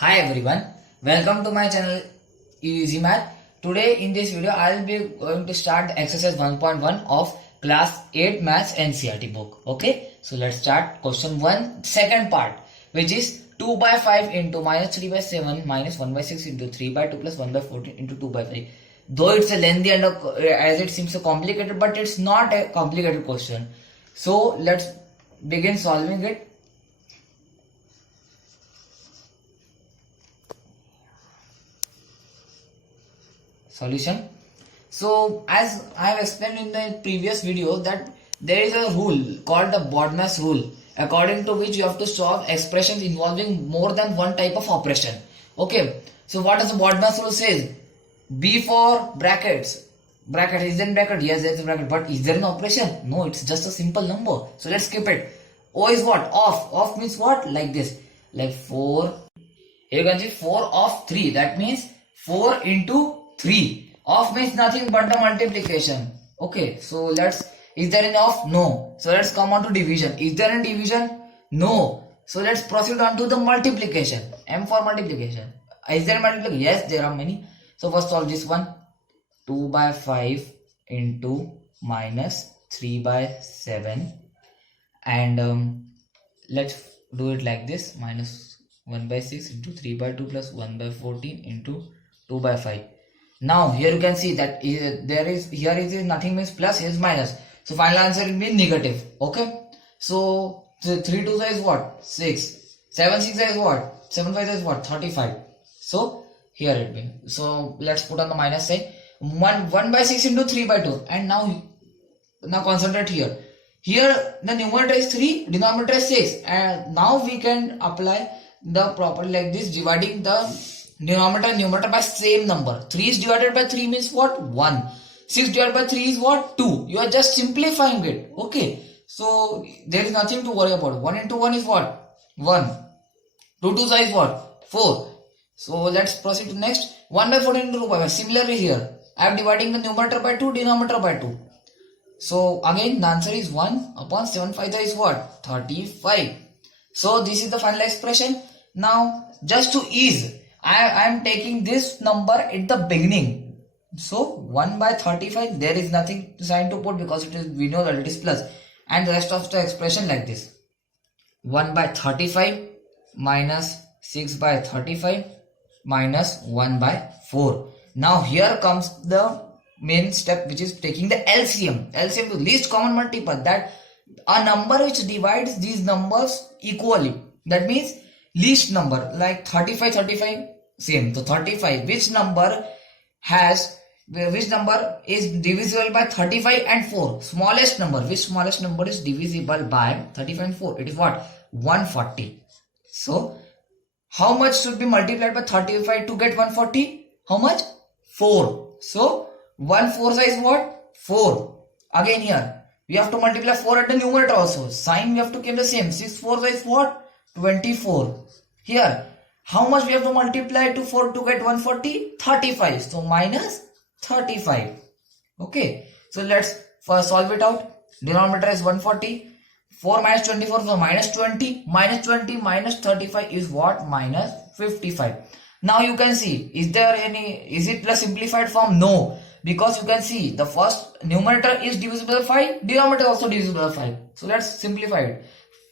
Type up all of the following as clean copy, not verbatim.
Hi everyone, welcome to my channel Easy Math. Today in this video I will be going to start exercise 1.1 of class 8 maths NCERT book. Okay, so let's start question 1 second part, which is 2 by 5 into minus 3 by 7 minus 1 by 6 into 3 by 2 plus 1 by 14 into 2 by 5. Though it's a lengthy and as it seems so complicated, but it's not a complicated question. So let's begin solving it. Solution. So as I have explained in the previous video that there is a rule called the BODMAS rule, according to which you have to solve expressions involving more than one type of operation. Okay, so what does the BODMAS rule says? B for brackets. Bracket, is there a bracket? Yes, there is a bracket, but is there an operation? No, it's just a simple number, so let's skip it. O is what? Off means what? Like this, like 4. Here you can see 4 of 3, that means 4 into 3. Off means nothing but the multiplication. Okay, so is there an off? No. So let's come on to division. Is there a division? No. So let's proceed on to the multiplication. M for multiplication. Is there a multiplication? Yes, there are many. So first solve this one. 2 by 5 into minus 3 by 7. And let's do it like this. Minus 1 by 6 into 3 by 2 plus 1 by 14 into 2 by 5. Now here you can see that here is nothing means plus, here is minus. So final answer will be negative. Okay. So 3 2 is what? 6. 7 6 is what? 7 5 is what? 35. So here it will be. So let's put on the minus sign. 1 by 6 into 3 by 2. And now concentrate here. Here the numerator is 3, denominator is 6. And now we can apply the property like this, dividing the denominator and numerator by same number. 3 is divided by 3 means what? 1. 6 divided by 3 is what? 2. You are just simplifying it. Okay. So there is nothing to worry about. 1 into 1 is what? 1. 2 2 is what? 4. So let's proceed to next. 1 by 14 into 2 by 5. Similarly here, I am dividing the numerator by 2, denominator by 2. So again the answer is 1 upon 7 5 is what? 35. So this is the final expression. Now just to ease, I am taking this number at the beginning. So 1 by 35, there is nothing sign to put because we know that it is plus. And the rest of the expression like this. 1 by 35 minus 6 by 35 minus 1 by 4. Now here comes the main step, which is taking the LCM. LCM, the least common multiple, that a number which divides these numbers equally. That means least number, like 35 same. So 35, which number is divisible by 35 and 4? Smallest number. Which smallest number is divisible by 35 and 4? It is what? 140. So how much should be multiplied by 35 to get 140? How much? 4. So 1 4 is what? 4. Again here we have to multiply 4 at the numerator also. Sign we have to keep the same. 6 4 is what? 24. Here how much we have to multiply to 4 to get 140? 35. So minus 35. Okay. So let's first solve it out. Denominator is 140. 4 minus 24, so minus 20. Minus 20 minus 35 is what? Minus 55. Now you can see, is it plus simplified form? No. Because you can see the first numerator is divisible by 5. Denominator also divisible by 5. So let's simplify it.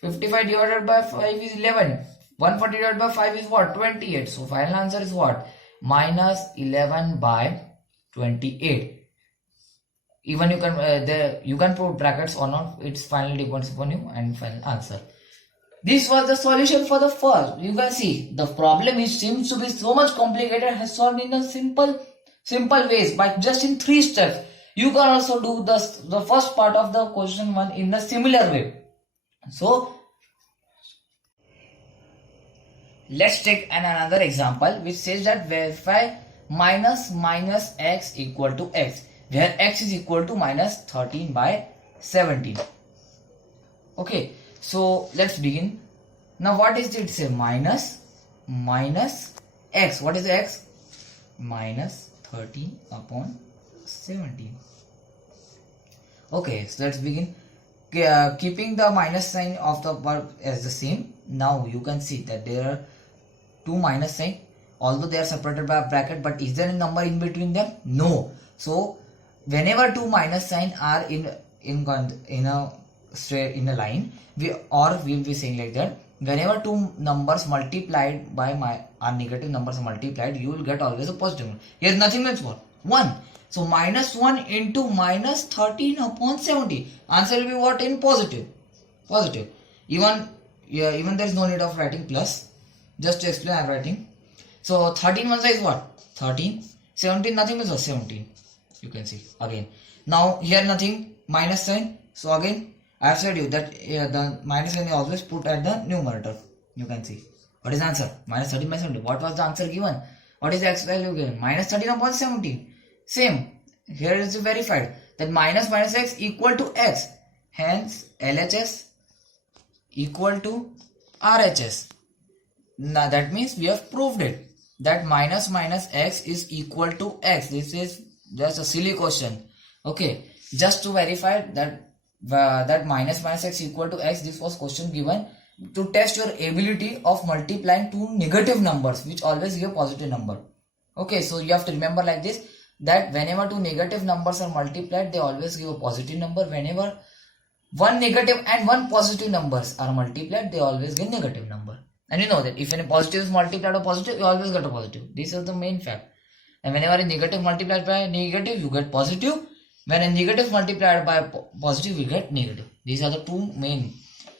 55 divided by 5 is 11. 140 divided by 5 is what? 28. So final answer is what? Minus 11 by 28. Even you can put brackets or not. It's finally depends upon you and final answer. This was the solution for the first. You can see the problem seems to be so much complicated, has solved in a simple ways by just in 3 steps. You can also do the first part of the question 1 in a similar way. So let's take another example which says that verify minus x equal to x, where x is equal to minus 13 by 17. Okay, so let's begin. Now what is it? Say minus x. What is x? Minus 13 upon 17. Okay, so let's begin. Keeping the minus sign of the verb as the same. Now you can see that there are two minus sign, although they are separated by a bracket, but is there a number in between them? No. So whenever two minus sign are in a straight in a line, we will be saying like that, whenever two numbers multiplied by our negative numbers are multiplied, you will get always a positive number. Here nothing means what? 1. So minus 1 into minus 13 upon 70. Answer will be what? In positive. Positive. Even there is no need of writing plus. Just to explain, I am writing. So 13 one side is what? 13. 17 nothing means what? 17. You can see again. Now here nothing, minus sign. So again I have said you that the minus sign is always put at the numerator. You can see. What is the answer? Minus 13 by 70. What was the answer given? What is the x value given? Minus 13 upon 17. Same. Here is verified that minus x equal to x. Hence LHS equal to RHS. Now that means we have proved it. That minus x is equal to x. This is just a silly question. Okay. Just to verify that minus x equal to x, this was question given to test your ability of multiplying two negative numbers which always give a positive number. Okay, so you have to remember like this, that whenever two negative numbers are multiplied, they always give a positive number. Whenever one negative and one positive numbers are multiplied, they always give negative number. And you know that if any positive is multiplied by positive, you always get a positive. This is the main fact. And whenever a negative multiplied by negative, you get positive. When a negative multiplied by positive, we get negative. These are the two main.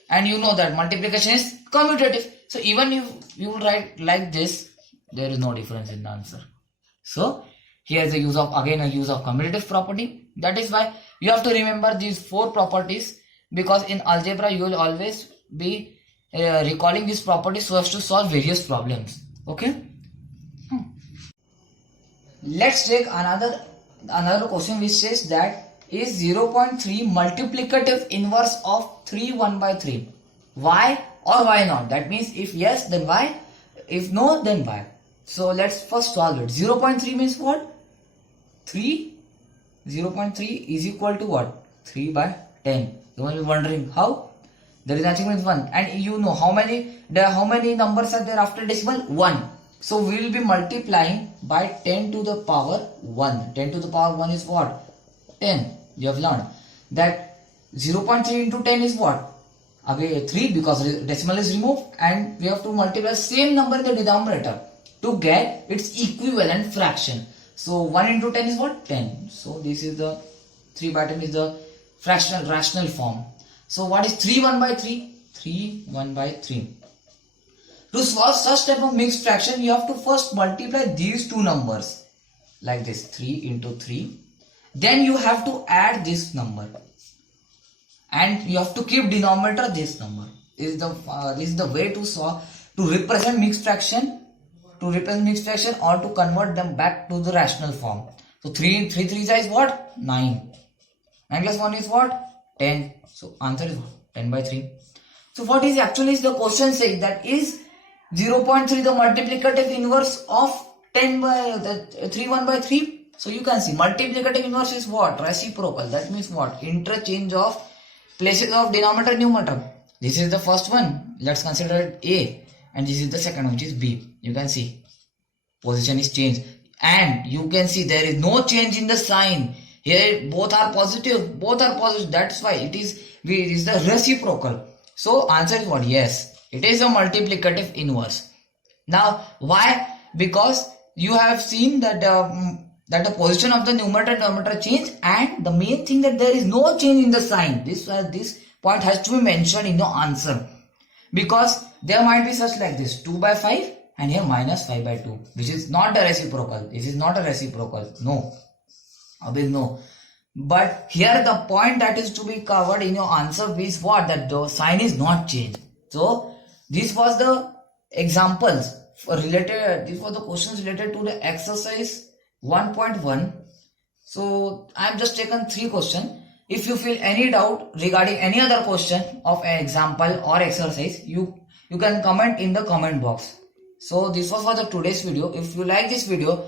And you know that multiplication is commutative. So even if you write like this, there is no difference in the answer. So here is the use of, again, a use of commutative property. That is why you have to remember these four properties, because in algebra you will always be recalling these properties so as to solve various problems. Okay. Let's take another question which says that is 0.3 multiplicative inverse of 3 1 by 3. Why or why not? That means if yes, then why? If no, then why? So let's first solve it. 0.3 means what? 3. 0.3 is equal to what? 3 by 10. You will be wondering how? There is nothing with 1. And you know how many numbers are there after decimal? 1. So we will be multiplying by 10 to the power 1. 10 to the power 1 is what? 10. You have learned that 0.3 into 10 is what? Again 3, because decimal is removed, and we have to multiply same number in the denominator to get its equivalent fraction. So 1 into 10 is what? 10. So this is the 3 by 10 is the rational form. So what is 3 1 by 3? 3 1 by 3. To solve such type of mixed fraction, you have to first multiply these two numbers like this, 3 into 3. Then you have to add this number, and you have to keep denominator this number. This is the way to solve, to represent mixed fraction, or to convert them back to the rational form. So 3 3 is what? 9. 9 plus 1 is what? 10. So answer is what? 10 by 3. So what is actually the question saying, that is 0.3 the multiplicative inverse of 10 by 3 1 by 3. So you can see multiplicative inverse is what? Reciprocal. That means what? Interchange of places of denominator and numerator. This is the first one. Let's consider it A. And this is the second one, which is B. You can see position is changed. And you can see there is no change in the sign. Here both are positive. Both are positive. That's why it is the reciprocal. So answer is what? Yes. It is a multiplicative inverse. Now why? Because you have seen that the position of the numerator and denominator change, and the main thing that there is no change in the sign. This point has to be mentioned in your answer, because there might be such like this 2 by 5 and here minus 5 by 2, which is not a reciprocal. This is not a reciprocal. No. A big no. But here the point that is to be covered in your answer is what? That the sign is not changed. So this was the examples related. These were the questions related to the exercise 1.1. So I have just taken 3 questions. If you feel any doubt regarding any other question of an example or exercise, you can comment in the comment box. So this was for the today's video. If you like this video,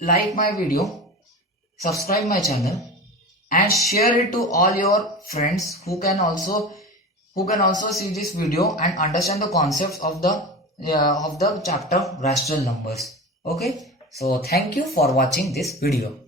like my video, subscribe my channel, and share it to all your friends who can also see this video and understand the concepts of the of the chapter rational numbers. Okay, so thank you for watching this video.